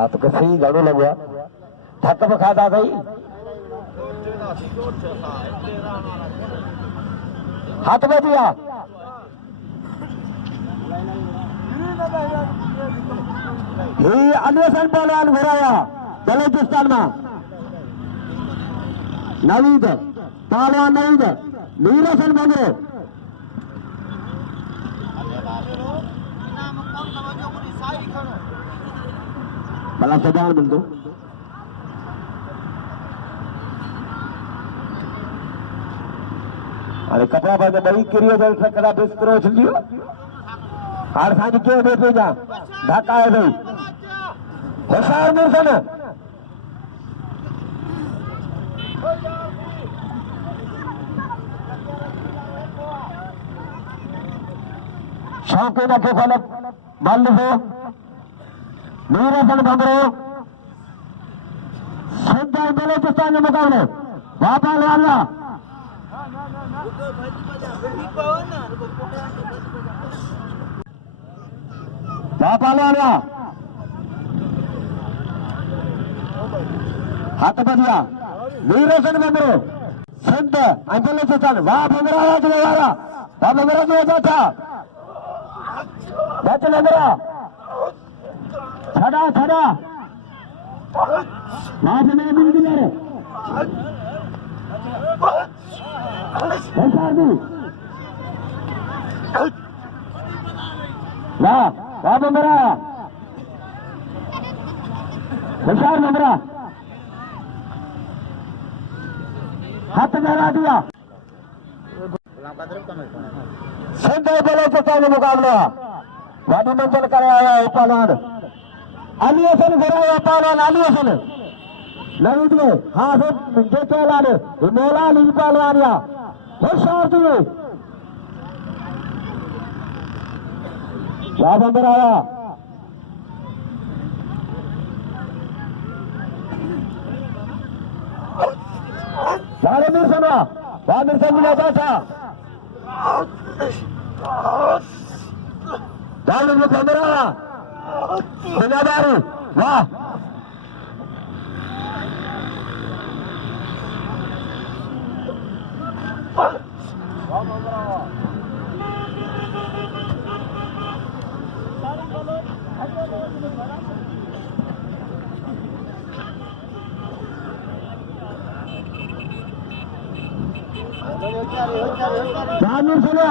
हाथ के सही घणो लगवा थक बखादा गई हाथ में दिया ही अन्वेषण पहलवान भराया बलोचिस्तान में नवीद पहलवान नवीद नीरसन भंगरे भला सदान बिंदु अरे कपड़ा बांधे बड़ी किरियो जल सकरा बिस्तरो छिलियो हार सानी के बैठे जा ढाका है भाई होशियार मिर्सन शौकीन के फलक बंद हो नीरसन भंगरो सिद्धा बलोचिस्तान के मुकाबले वापस वाला वाला हाथ बदिया नीरसन भंगरो सिद्ध बलोचिस्तान वाह भंगरा वाह भंगरा जो जाता बच लंगरा छड़ा छड़ा माफ में बिंदी मेरे वाह वाह भंगरा होशियार भंगरा हाथ लगा दिया सिद्ध बलोचिस्तान मुकाबला वादी मंचल कर आया है पहलवान अली हसन घुराया पहलवान अली हसन नवीद में हाँ सब जो पहलवान मोला अली पहलवान या होशियार तुझे क्या बंदर आया सारे मिर्सन वाह मिर्सन मिला था दाऊद में पंद्रह बिनादारी वाह दाऊद सुना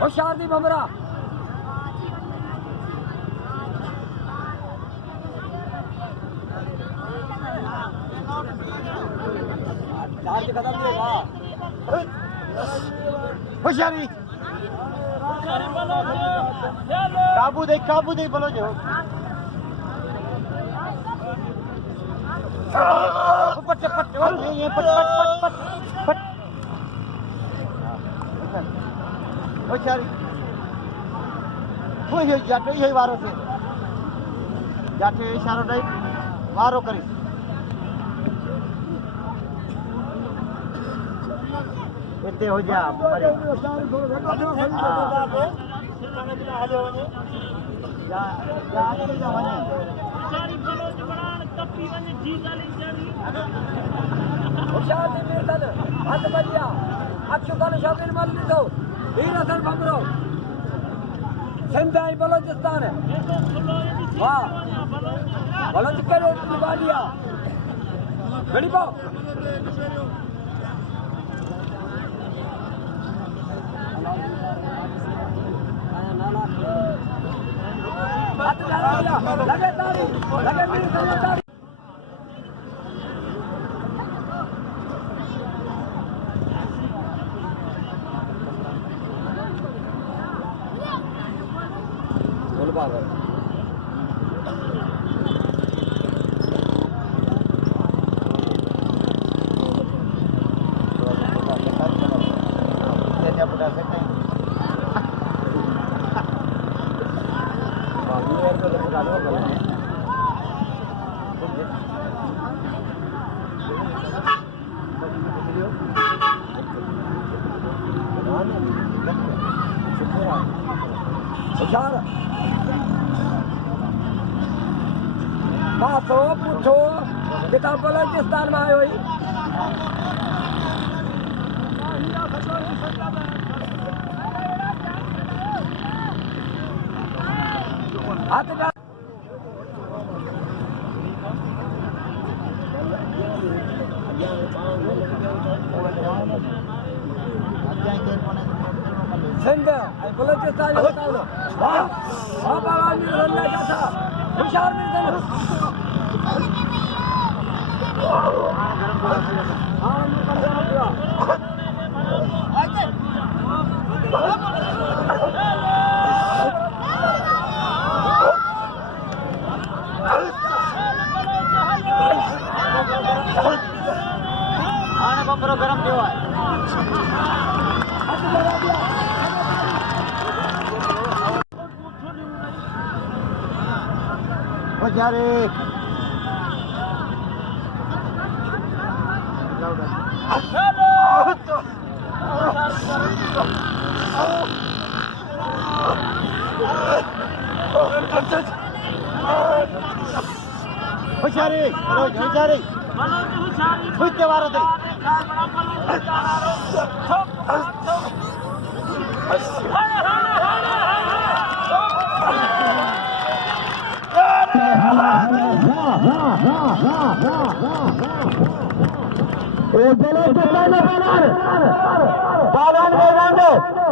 होशियार दी भमरा होशियारी काबू दे बोलो जो पट पट ये पट पट पट पट होशियारी हो जाते ये वारो से जाते इशारो दे वारो करी इतने हो जा बलोचिस्तान वाह बलोचिस्तान बड़ी पाओ लगे तारी लगे पासो पूछो किताब बलोचिस्तान में आयो हाथ सिंध बलोचिस्तान हुशार गरम देवा जारे हुशारी हुशारी हुई वार थे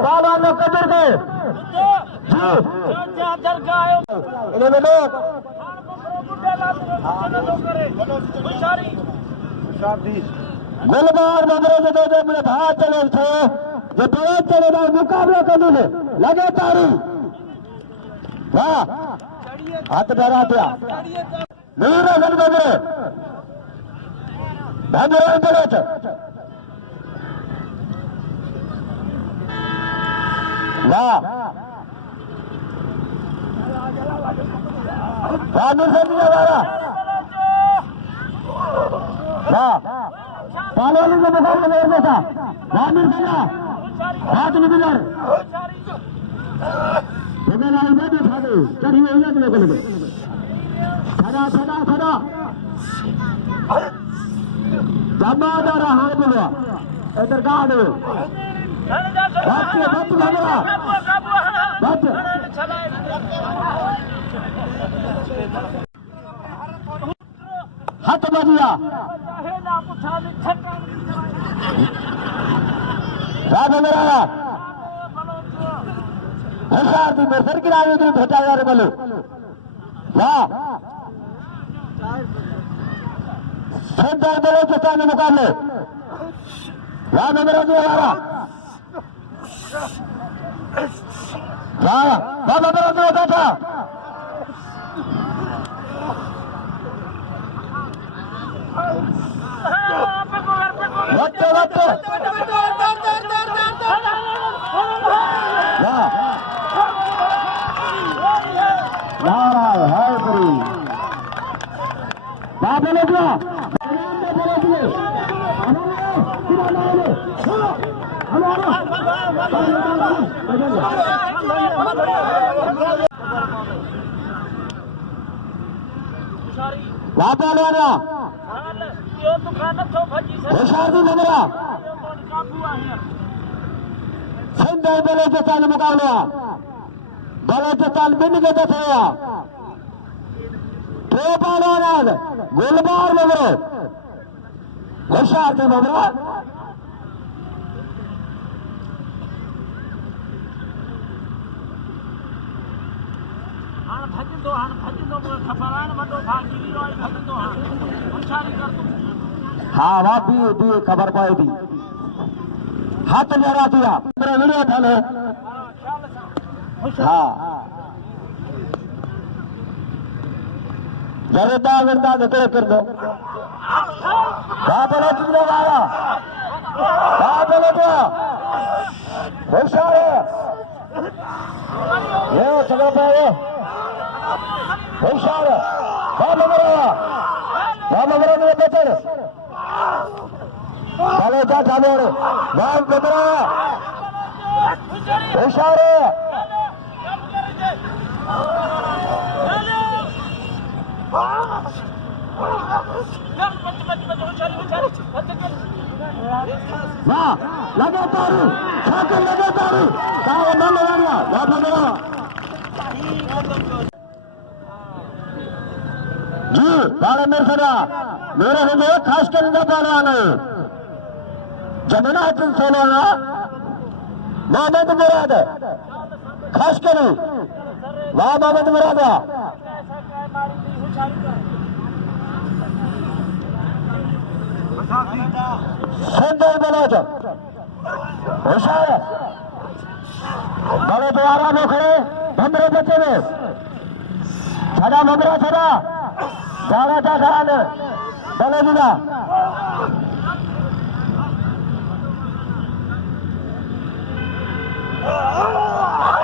बालान कदर के गुलबार नजर दे मेरे भाई चले थे जो बड़े चले ना मुकाबला करने में लगे तारी वाह हाथ डरा दिया नीर गंदरे धंधे बड़े वाह वाह पालोली के मुकाबले में ऐसा वामिर चला हाथ निकलर बगल आई में उठा दे चढ़ी हुई है तुम्हें बोले खड़ा खड़ा खड़ा जमादार हाथ बोला इधर गाड़ बात बात लगा बात हाथ बजिया राजा मेरा हजार दिन में सर गिरा तुम भेटा यार बोलो वाह सरदार बलोचिस्तान के मुकाबले राजा मेरा जो हमारा वाह राजा मेरा जो होता था बलोचिस्तान मुकाबला बलोचिस्तान बिन के दसया गुलबार मगरो होशियार मगरा हाँ वह भी खबर पाई थी हाथ लहरा दिया वीडियो था हाँ जरदा वरदा निकल कर दो बोलो तुमने वाला बोलो तो होशियार ये सगळं पाहिजे होशियार वामगरा में बेटर चलो जा चालू वामगरा होशियार लगातार लगातार जी बाड़ा मेरे हमें खास कर पहलवान जमुना हसन सोना मोहम्मद मुराद खास कर वाह मोहम्मद मुराद सुंदर बलोच होशियार बड़े द्वारा में खड़े भमरे बच्चे में छड़ा भमरा छड़ा जाड़ा था घरान बले जुदा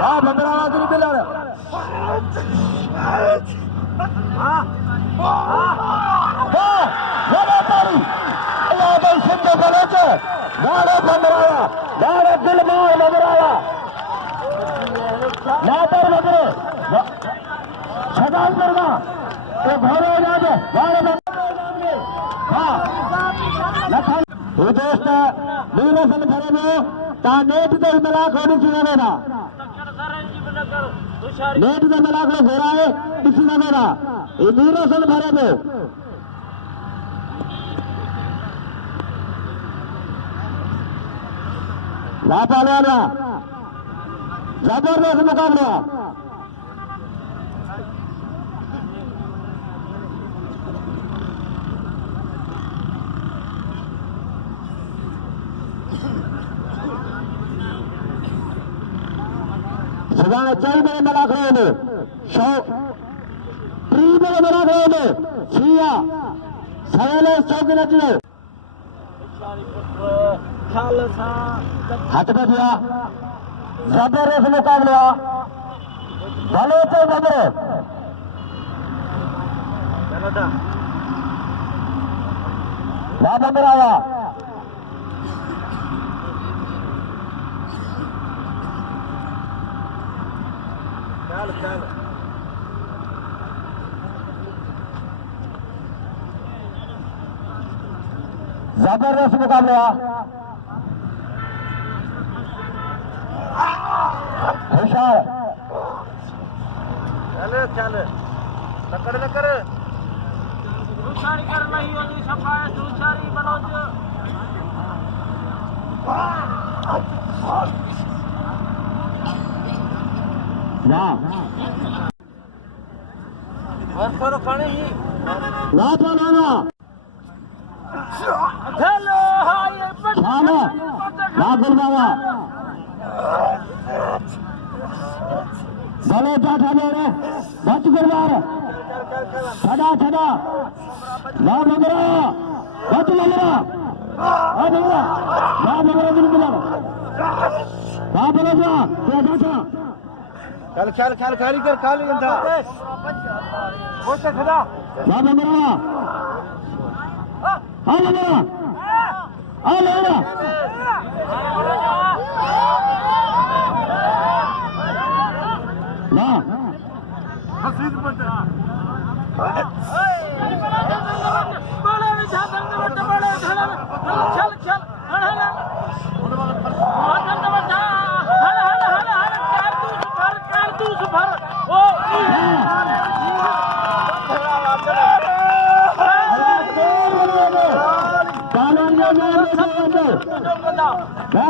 हाँ भमरा वाजरी बिलर सुंदर बलोच गाड़े भमराया गाड़े दिल मार भमराया नातर भमरे छदान करना ये घोड़े जाते गाड़े हाँ लखन ये दोस्त नीरसन भरे में ता नेट दे मलाक होनी चाहिए ना नेट दे मलाक लो घोड़ा है किसी ना मेरा ये नीरसन भरे में लापाला जबरदस्त मुकाबला सदा चल में मना रहे शो ट्री में मना रहे सिया सवेले चौकी नचले हाथ में दिया जबरदस्त मुकाबला भले तो बबरे वाह बबरावा जबरदस्त मुकाबला होशियार चल लकड़ दूसरी कर रही होगी सफाई दूसरी बलोच वर्षों खाने ही ना हेलो हाय खाना ना गुलबावा भले जाठा मेरे बच गुलबार छड़ा ना मगरा बच मगरा ना मगरा दिन मिला ना बोलो जा क्या जाठा खेल खाली कर खाली था वो से खड़ा ना मगरा हाँ मगरा हाँ मगरा ना हसीद बचा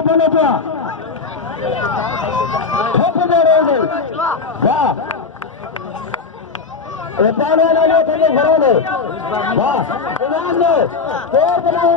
बोले तो ठोक दे रहे वाह पानी वाले घरों में वाह बनाओ